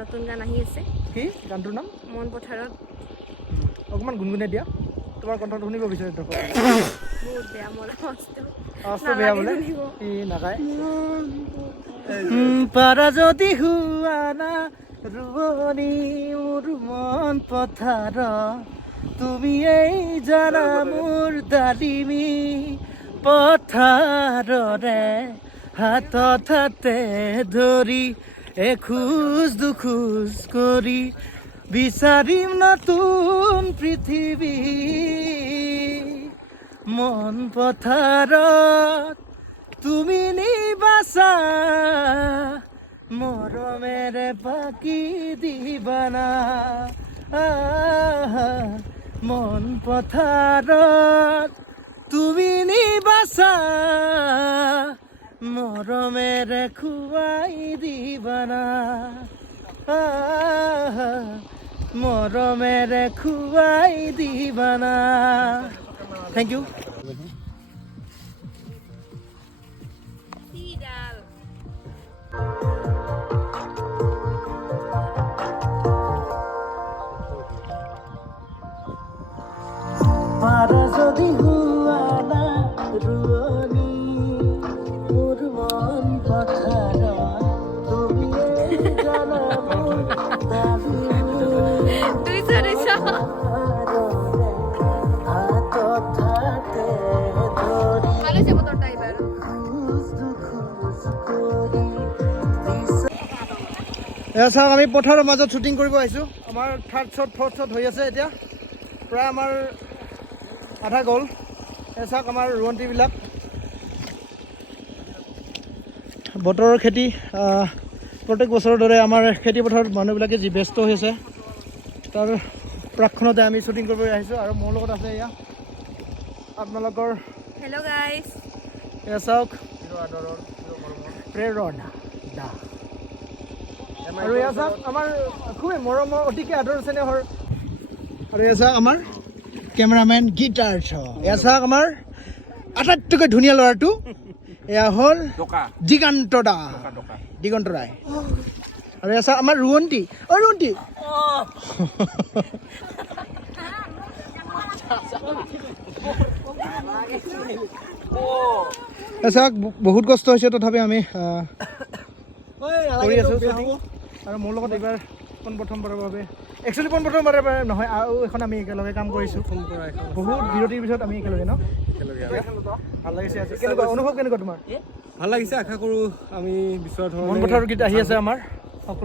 নতুন গান আহি আছে কি গানটোৰ নাম মন পথাৰত অকমান গুনগুনে দিয়া তোমাৰ কণ্ঠটো শুনিব বিচাৰে দৰ্শক বহুত বেয়া মন আস্তে বেয়া বোলে ই নাগায় পাৰা যদি হুৱানা ৰুৱনি মোৰ মন পথাৰ তুমি এই জানা মোৰ ডালিমি পথাৰৰে হাতত হাতে ধৰি এখোজ দুখোজ কৰি বিচাৰিম নতুন পৃথিৱী মন পথাৰত তুমি নিবাসা মৰমেৰে বাকি দিবানা মন পথাৰত তুমি নিবাসা মৰমেৰে খুৱাই দিবানা মৰমেৰে খুৱাই দিবানা থেংক ইউ পাৰা যদি হুৱানা ৰুৱনি মোৰ মন পথাৰত তুমি জানা মোৰ তুই চৰিছ হাতত হাতে ধৰি ভালো যাব তোৰ টাইবাৰ এয়া চাওক আমি পথাৰৰ মাজত শ্বুটিং কৰিব আহিছোঁ আমাৰ থাৰ্ড শ্বট ফ'ৰ্থ শ্বট হৈ আছে এতিয়া প্ৰায় আমাৰ আধা গ'ল এয়া চাওক আমাৰ ৰোৱন্তীবিলাক বতৰৰ খেতি প্ৰত্যেক বছৰৰ দৰে আমাৰ খেতি পথাৰত মানুহবিলাকে যি ব্যস্ত হৈ আছে তাৰ প্ৰাকখনতে আমি শ্বুটিং কৰিব আহিছোঁ আৰু মোৰ লগত আছে এয়া আপোনালোকৰ হেল্ল' গাইজ এয়া চাওক প্ৰেৰণা দা আৰু এয়া চাওক আমাৰ খুবেই মৰমৰ অতিকে আদৰ চেনেহৰ আৰু এয়া চাওক আমাৰ কেমেৰামেন গীতাৰ্থ এয়া চাওক আমাৰ আটাইতকৈ ধুনীয়া ল'ৰাটো এয়া হ'ল দিগন্ত দা দিগন্ত ৰায় আৰু এয়া চাওক আমাৰ ৰোৱন্তী ৰোৱন্তী এয়া চাওক বহুত কষ্ট হৈছে তথাপি আমি কৰি আছোঁ আৰু মোৰ লগত এইবাৰ পোনপ্ৰথমবাৰৰ বাবে একচুৱেলি পোনপ্ৰথমবাৰৰ বাবে নহয় আৰু এখন আমি একেলগে কাম কৰিছোঁ বহুত বিৰতিৰ পিছত আমি একেলগে ন ভাল লাগিছে কেনেকুৱা অনুভৱ কেনেকুৱা তোমাৰ ভাল লাগিছে আশা কৰোঁ আমি বিচৰা ধৰণে মন পথাৰৰ গীত আহি আছে আমাৰ